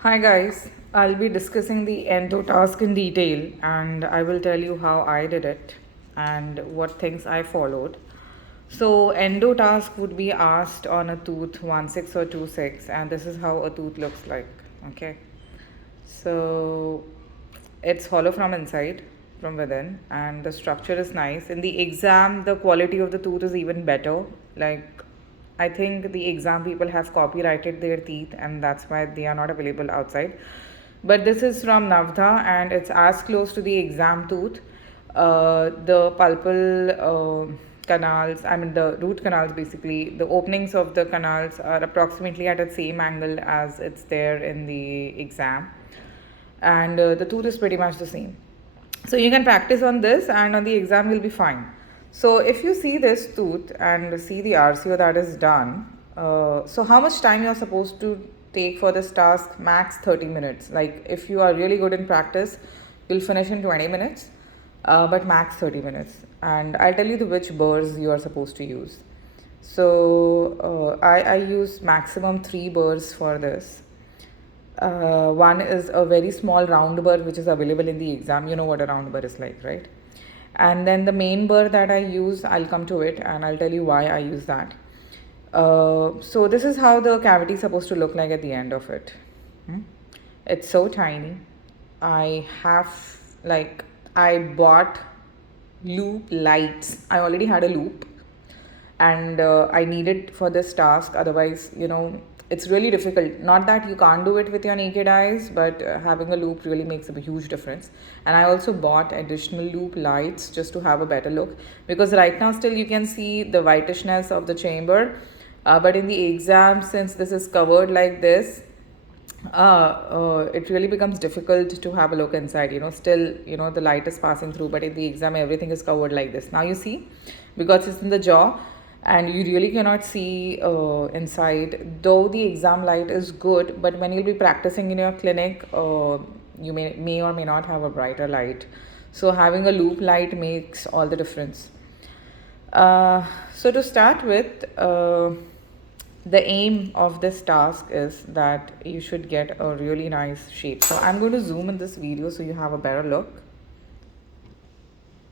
Hi guys, I'll be discussing the endo task in detail and I will tell you how I did it and what things I followed. So, endo task would be asked on a tooth 1/6 or 2/6, and this is how a tooth looks like. Okay, so it's hollow from inside, from within, and the structure is nice. In the exam, the quality of the tooth is even better. Like, I think the exam people have copyrighted their teeth, and that's why they are not available outside. But this is from Navda, and it's as close to the exam tooth. The pulpal canals, I mean, the root canals basically, the openings of the canals are approximately at the same angle as it's there in the exam, and the tooth is pretty much the same. So you can practice on this, and on the exam you'll be fine. So if you see this tooth and see the RCO that is done, so how much time you are supposed to take for this task? Max 30 minutes. Like if you are really good in practice, you'll finish in 20 minutes, but max 30 minutes. And I'll tell you the which burrs you are supposed to use. So I use maximum 3 burrs for this. One is a very small round burr which is available in the exam. You know what a round burr is like, right? And then the main burr that I use, I'll come to it and I'll tell you why I use that. So this is how the cavity is supposed to look like at the end of it. Hmm? It's so tiny. I have like I bought loop lights. I already had a loop and I need it for this task. Otherwise, it's really difficult. Not that you can't do it with your naked eyes, but having a loop really makes a huge difference. And I also bought additional loop lights just to have a better look, because right now still you can see the whitishness of the chamber, but in the exam, since this is covered like this, it really becomes difficult to have a look inside. Still, the light is passing through, but in the exam everything is covered like this. Now you see, because it's in the jaw and you really cannot see inside, though the exam light is good, but when you'll be practicing in your clinic, you may or may not have a brighter light. So having a loop light makes all the difference. So to start with, the aim of this task is that you should get a really nice shape. So I'm going to zoom in this video so you have a better look.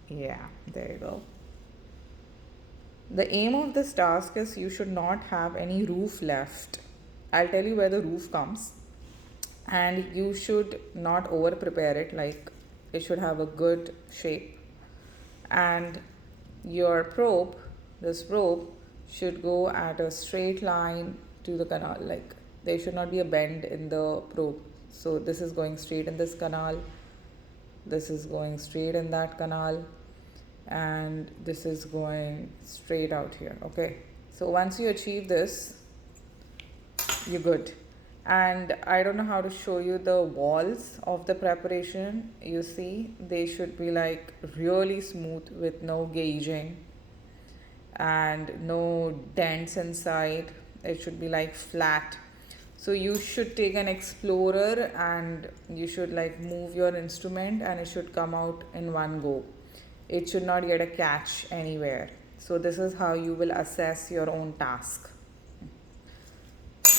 Yeah, there you go. The aim of this task is you should not have any roof left. I'll tell you where the roof comes, and you should not over prepare it. Like, it should have a good shape, and your probe, this probe, should go at a straight line to the canal. Like, there should not be a bend in the probe. So this is going straight in this canal, this is going straight in that canal, and this is going straight out here. Okay, so once you achieve this, you're good. And I don't know how to show you the walls of the preparation. You see, they should be like really smooth with no gauging and no dents inside. It should be like flat. So you should take an explorer and you should like move your instrument, and it should come out in one go. It should not get a catch anywhere. So this is how you will assess your own task.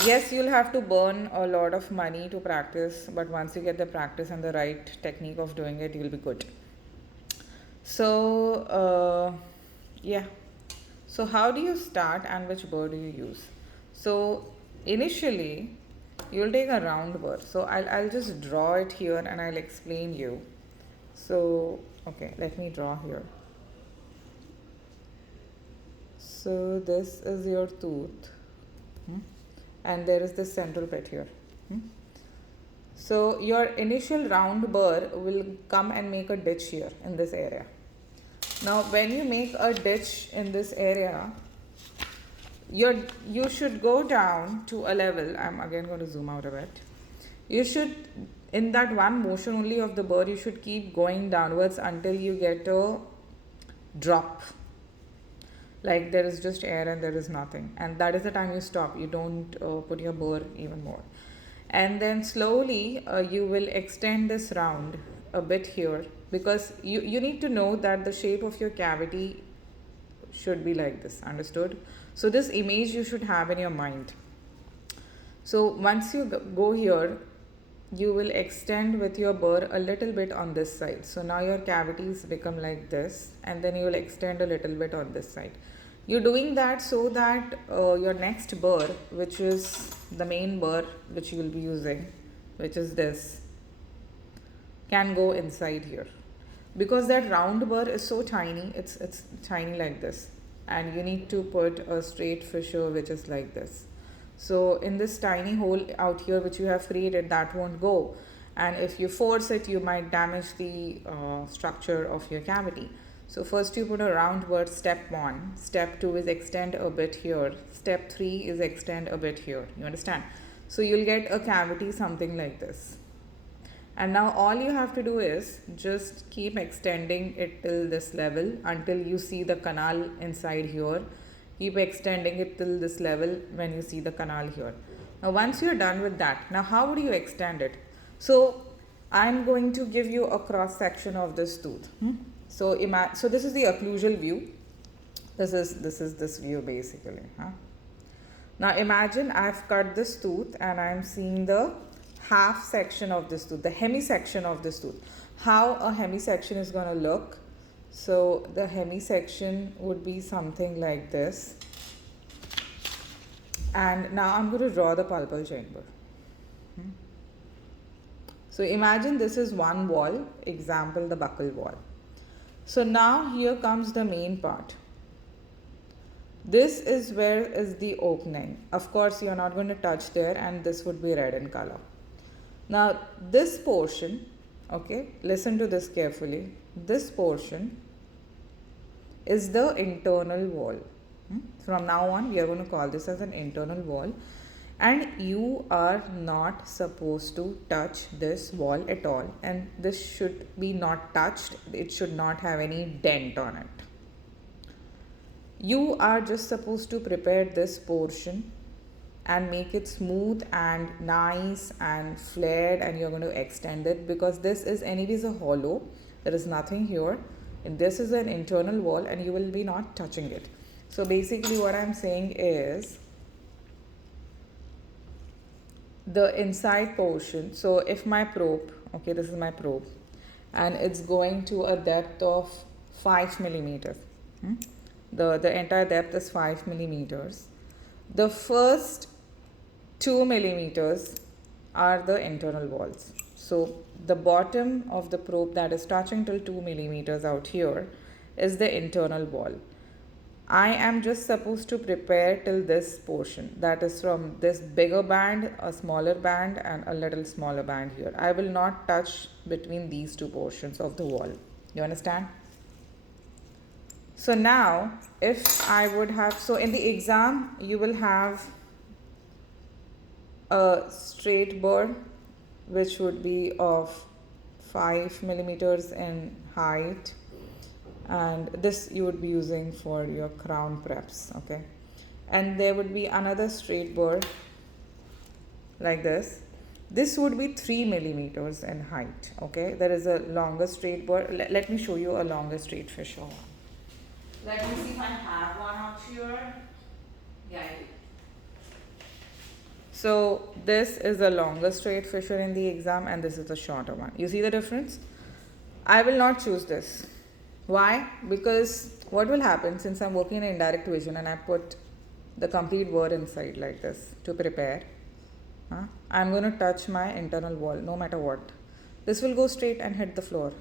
Yes, you'll have to burn a lot of money to practice, but once you get the practice and the right technique of doing it, you'll be good. So yeah, so how do you start and which burr do you use? So initially you'll take a round burr. So I'll just draw it here and I'll explain you. So okay, let me draw here. So this is your tooth, and there is this central pit here. So your initial round burr will come and make a ditch here in this area. Now when you make a ditch in this area, you should go down to a level. I'm again going to zoom out a bit. You should, in that one motion only of the burr, you should keep going downwards until you get a drop. Like there is just air and there is nothing. And that is the time you stop. You don't put your burr even more. And then slowly you will extend this round a bit here, because you need to know that the shape of your cavity should be like this. Understood? So this image you should have in your mind. So once you go here, you will extend with your burr a little bit on this side. So now your cavities become like this, and then you will extend a little bit on this side. You're doing that so that your next burr, which is the main burr which you will be using, which is this, can go inside here. Because that round burr is so tiny, it's tiny like this, and you need to put a straight fissure which is like this. So in this tiny hole out here which you have created, that won't go, and if you force it, you might damage the structure of your cavity. So first you put a round burr, step 1. Step 2 is extend a bit here. Step 3 is extend a bit here. You understand? So you'll get a cavity something like this. And now all you have to do is just keep extending it till this level until you see the canal inside here. Keep extending it till this level when you see the canal here. Now once you're done with that, now how would you extend it? So I'm going to give you a cross section of this tooth. So this is the occlusal view. This is this view basically. Now imagine I've cut this tooth and I'm seeing the half section of this tooth, the hemisection of this tooth. How a hemisection is going to look? So the hemisection would be something like this. And now I'm going to draw the pulpal chamber. So imagine this is one wall, example the buccal wall. So now here comes the main part. This is where is the opening. Of course you're not going to touch there, and this would be red in color. Now this portion, okay, listen to this carefully. This portion is the internal wall. From now on we are going to call this as an internal wall, and you are not supposed to touch this wall at all, and this should be not touched. It should not have any dent on it. You are just supposed to prepare this portion and make it smooth and nice and flared, and you're going to extend it because this is anyways a hollow. There is nothing here, and this is an internal wall and you will be not touching it. So basically what I'm saying is the inside portion. So if my probe, okay, this is my probe and it's going to a depth of 5 millimeters. The entire depth is 5 millimeters. The first 2 millimeters are the internal walls. So the bottom of the probe that is touching till 2 millimeters out here is the internal wall. I am just supposed to prepare till this portion, that is from this bigger band, a smaller band and a little smaller band here. I will not touch between these two portions of the wall. You understand? So now if I would have, so in the exam you will have a straight burr which would be of 5 millimeters in height, and this you would be using for your crown preps, okay? And there would be another straight burr like this. This would be 3 millimeters in height, okay? There is a longer straight burr. Let me show you a longer straight fissure one. Let me see if I have one out here. Yeah, I do. So this is a longer straight fissure in the exam and this is the shorter one. You see the difference? I will not choose this. Why? Because what will happen, since I'm working in indirect vision and I put the complete burr inside like this to prepare, I'm going to touch my internal wall no matter what. This will go straight and hit the floor.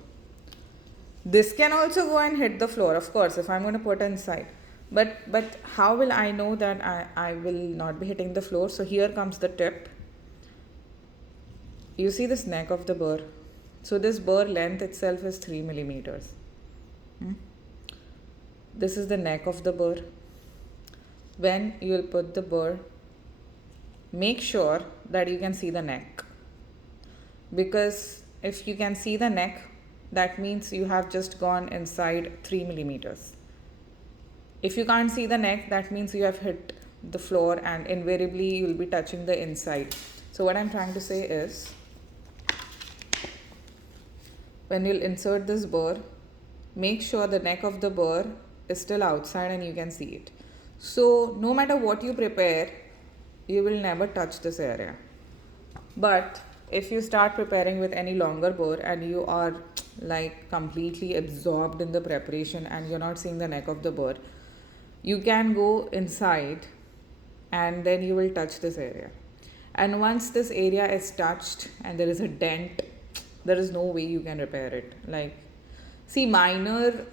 This can also go and hit the floor, of course, if I'm going to put inside. But how will I know that I will not be hitting the floor? So here comes the tip. You see this neck of the burr. So this burr length itself is 3 millimeters. This is the neck of the burr. When you will put the burr, make sure that you can see the neck. Because if you can see the neck, that means you have just gone inside 3 millimeters. If you can't see the neck, that means you have hit the floor and invariably you will be touching the inside. So what I'm trying to say is, when you'll insert this burr, make sure the neck of the burr is still outside and you can see it. So no matter what you prepare, you will never touch this area. But if you start preparing with any longer burr and you are like completely absorbed in the preparation and you're not seeing the neck of the burr, you can go inside and then you will touch this area. And once this area is touched and there is a dent, there is no way you can repair it. Like, see, minor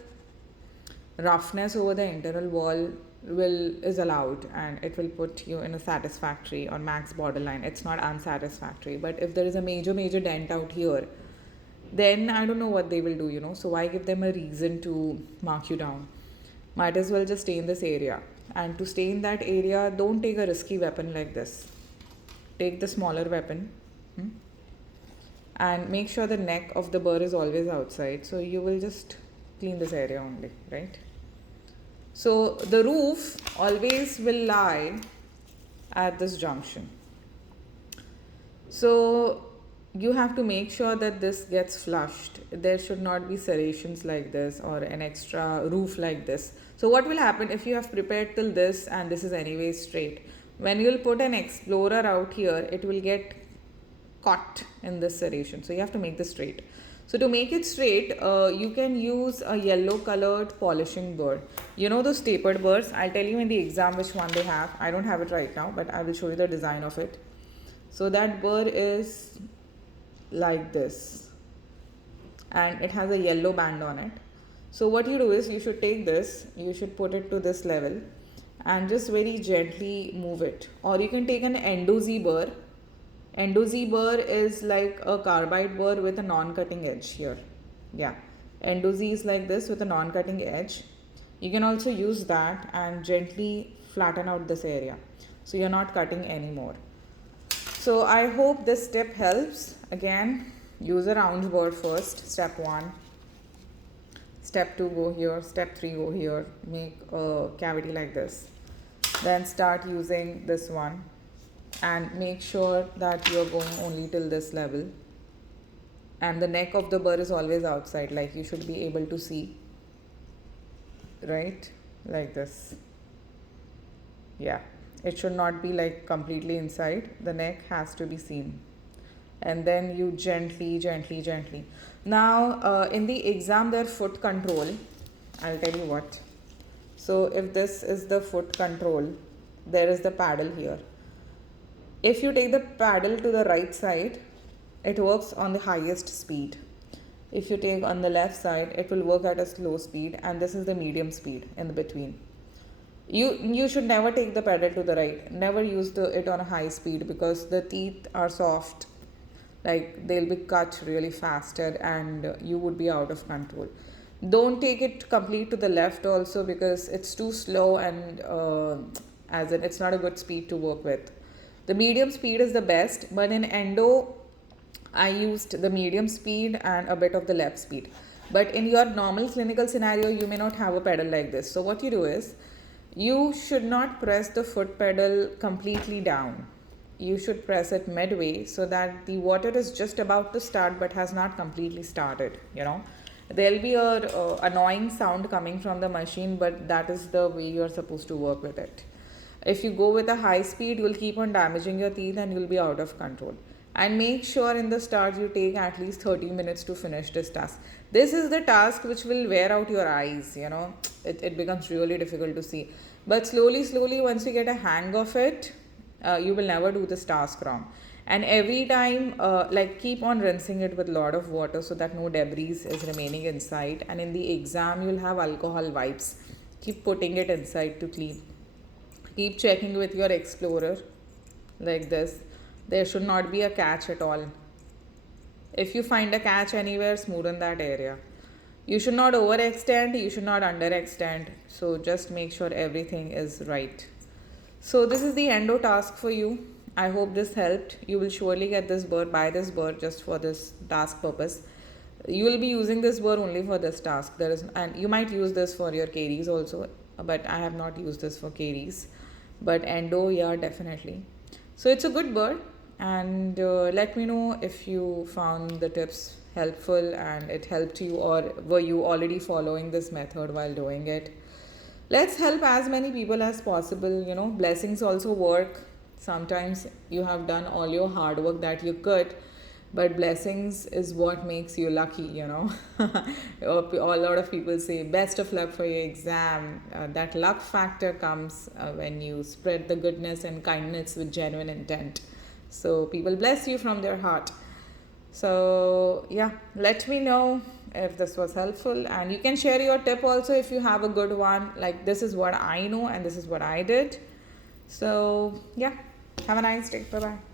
roughness over the internal wall will is allowed and it will put you in a satisfactory or max borderline. It's not unsatisfactory. But if there is a major dent out here, then I don't know what they will do, So why give them a reason to mark you down? Might as well just stay in this area. And to stay in that area, don't take a risky weapon like this. Take the smaller weapon. And make sure the neck of the burr is always outside. So you will just clean this area only, right? So the roof always will lie at this junction. So you have to make sure that this gets flushed. There should not be serrations like this or an extra roof like this. So what will happen if you have prepared till this and this is anyway straight? When you will put an explorer out here, it will get caught in this serration. So you have to make this straight. So to make it straight, you can use a yellow colored polishing burr. You know those tapered burrs? I'll tell you in the exam which one they have. I don't have it right now, but I will show you the design of it. So that burr is like this and it has a yellow band on it. So what you do is you should take this, you should put it to this level and just very gently move it. Or you can take an Endo Z burr. Endo Z burr is like a carbide burr with a non-cutting edge here. Yeah, Endo Z is like this with a non-cutting edge. You can also use that and gently flatten out this area so you're not cutting anymore. So I hope this tip helps. Again, use a round burr first, step 1. Step 2, go here. Step 3, go here. Make a cavity like this. Then start using this one. And make sure that you're going only till this level. And the neck of the burr is always outside, like you should be able to see. Right? Like this. Yeah. It should not be like completely inside. The neck has to be seen. And then you gently. Now, in the exam, their foot control. I'll tell you what. So, if this is the foot control, there is the paddle here. If you take the paddle to the right side, it works on the highest speed. If you take on the left side, it will work at a slow speed, and this is the medium speed in the between. You should never take the pedal to the right. Never use it on a high speed because the teeth are soft. Like they'll be cut really faster and you would be out of control. Don't take it complete to the left also because it's too slow and as in it's not a good speed to work with. The medium speed is the best, but in Endo, I used the medium speed and a bit of the left speed. But in your normal clinical scenario, you may not have a pedal like this. So what you do is, you should not press the foot pedal completely down. You should press it midway so that the water is just about to start but has not completely started, There'll be a annoying sound coming from the machine, but that is the way you're supposed to work with it. If you go with a high speed, you'll keep on damaging your teeth and you'll be out of control. And make sure in the start you take at least 30 minutes to finish this task. This is the task which will wear out your eyes, It becomes really difficult to see. But slowly, once you get a hang of it, you will never do this task wrong. And every time, keep on rinsing it with a lot of water so that no debris is remaining inside. And in the exam, you'll have alcohol wipes. Keep putting it inside to clean. Keep checking with your explorer like this. There should not be a catch at all. If you find a catch anywhere, smoothen that area. You should not overextend, you should not underextend. So just make sure everything is right. So this is the Endo task for you. I hope this helped. You will surely get this burr, buy this burr just for this task purpose. You will be using this burr only for this task. And you might use this for your caries also, but I have not used this for caries. But Endo, yeah, definitely. So it's a good burr. And let me know if you found the tips helpful and it helped you, or were you already following this method while doing it. Let's help as many people as possible. Blessings also work. Sometimes you have done all your hard work that you could, but blessings is what makes you lucky, you know. A lot of people say best of luck for your exam. That luck factor comes when you spread the goodness and kindness with genuine intent. So people bless you from their heart. So yeah, let me know if this was helpful, and you can share your tip also if you have a good one. Like, this is what I know and this is what I did. So yeah, have a nice day. Bye bye.